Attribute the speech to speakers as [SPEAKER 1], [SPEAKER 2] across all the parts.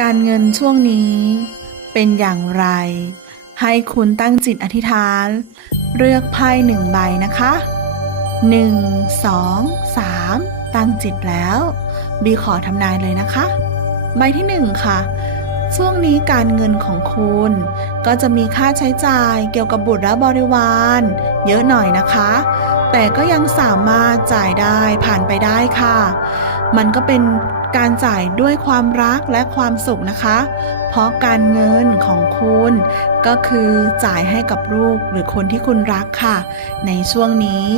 [SPEAKER 1] การเงินช่วงนี้เป็นอย่างไร ให้คุณตั้งจิตอธิษฐาน เลือกไพ่หนึ่งใบนะคะ 1 2 3 ตั้งจิตแล้ว บีขอทำนายเลยนะคะ ใบที่ 1 ค่ะ ช่วงนี้การเงินของคุณ ก็จะมีค่าใช้จ่ายเกี่ยวกับบุตรและบริวาร เยอะหน่อยนะคะ แต่ก็ยังสามารถจ่ายได้ผ่านไปได้ค่ะ มันก็เป็นการจ่ายด้วยความรักและความสุขนะคะ เพราะการเงินของคุณก็คือจ่ายให้กับลูกหรือคนที่คุณรักค่ะ ในช่วงนี้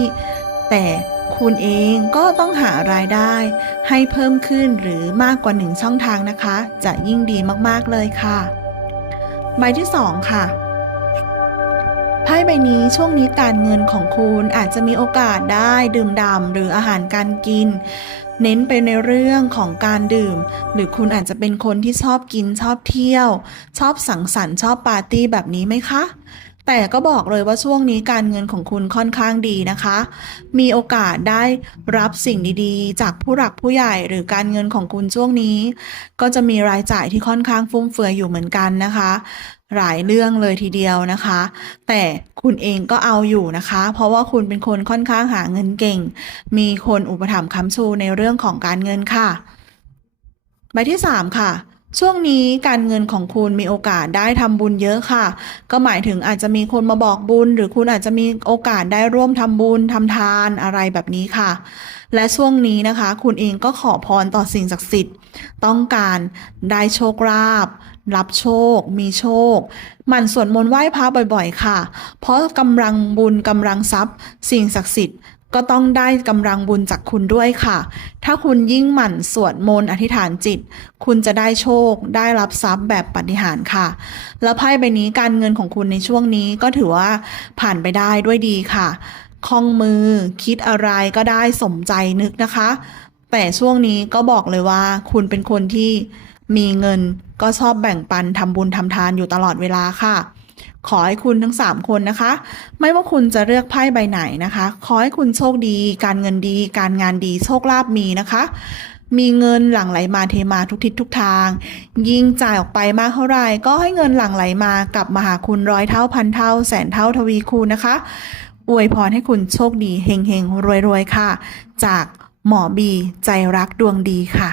[SPEAKER 1] แต่คุณเองก็ต้องหารายได้ ให้เพิ่มขึ้นหรือมากกว่าหนึ่งช่องทางนะคะ จะยิ่งดีมากๆเลยค่ะ ใบที่สองค่ะ ใบนี้ช่วงนี้การเงินของคุณอาจจะมีโอกาสได้ดื่มด่ำหรืออาหารการกิน เน้นไปในเรื่องของการดื่ม หรือคุณอาจจะเป็นคนที่ชอบกินชอบเที่ยว ชอบสังสรรค์ชอบปาร์ตี้แบบนี้ไหมคะ แต่ก็บอกเลยว่าช่วงนี้การเงินของคุณค่อนข้างดีนะคะ มีโอกาสได้รับสิ่งดีๆ จากผู้หลักผู้ใหญ่หรือการเงินของคุณช่วงนี้ ก็จะมีรายจ่ายที่ค่อนข้างฟุ่มเฟือยอยู่เหมือนกันนะคะ หลายเรื่องเลยทีเดียวนะคะ แต่คุณเองก็เอาอยู่นะคะ เพราะว่าคุณเป็นคนค่อนข้างหาเงินเก่ง มีคนอุปถัมภ์ค้ำชูในเรื่องของการเงินค่ะ ใบที่ 3 ค่ะ ช่วงนี้การเงินของคุณมีโอกาสได้ทำบุญเยอะค่ะ ก็หมายถึงอาจจะมีคนมาบอกบุญ หรือคุณอาจจะมีโอกาสได้ร่วมทำบุญทำทานอะไรแบบนี้ค่ะ และช่วงนี้นะคะ คุณเองก็ขอพรต่อสิ่งศักดิ์สิทธิ์ ต้องการได้โชคลาภรับโชค มีโชค หมั่นสวดมนต์ไหว้พระบ่อยๆ ค่ะ เพราะกำลังบุญกำลังทรัพย์ สิ่งศักดิ์สิทธิ์ ก็ต้องได้กำลังบุญจากคุณด้วยค่ะ ถ้าคุณยิ่งหมั่นสวดมนต์อธิษฐานจิต คุณจะได้โชค ได้รับทรัพย์แบบปฏิหารค่ะ แล้วไพ่ใบนี้การเงินของคุณในช่วงนี้ก็ถือว่าผ่านไปได้ด้วยดีค่ะ คล่องมือคิดอะไรก็ได้สมใจนึกนะคะ แต่ช่วงนี้ก็บอกเลยว่า คุณเป็นคนที่มีเงินก็ชอบแบ่งปันทำบุญทำทานอยู่ตลอดเวลาค่ะ ขอให้คุณทั้ง 3 คนนะคะ ไม่ว่าคุณจะเลือกไพ่ใบไหนนะคะ ขอให้คุณโชคดี การเงินดี การงานดี โชคลาภมีนะคะ มีเงินหลั่งไหลมาเทมาทุกทิศทุกทาง ยิ่งจ่ายออกไปมากเท่าไหร่ก็ให้เงินหลั่งไหลมากลับมาหาคุณร้อยเท่าพันเท่า แสนเท่าทวีคูณนะคะ อวยพรให้คุณโชคดีเฮงเฮงรวยรวยค่ะ จากหมอบีใจรักดวงดีค่ะ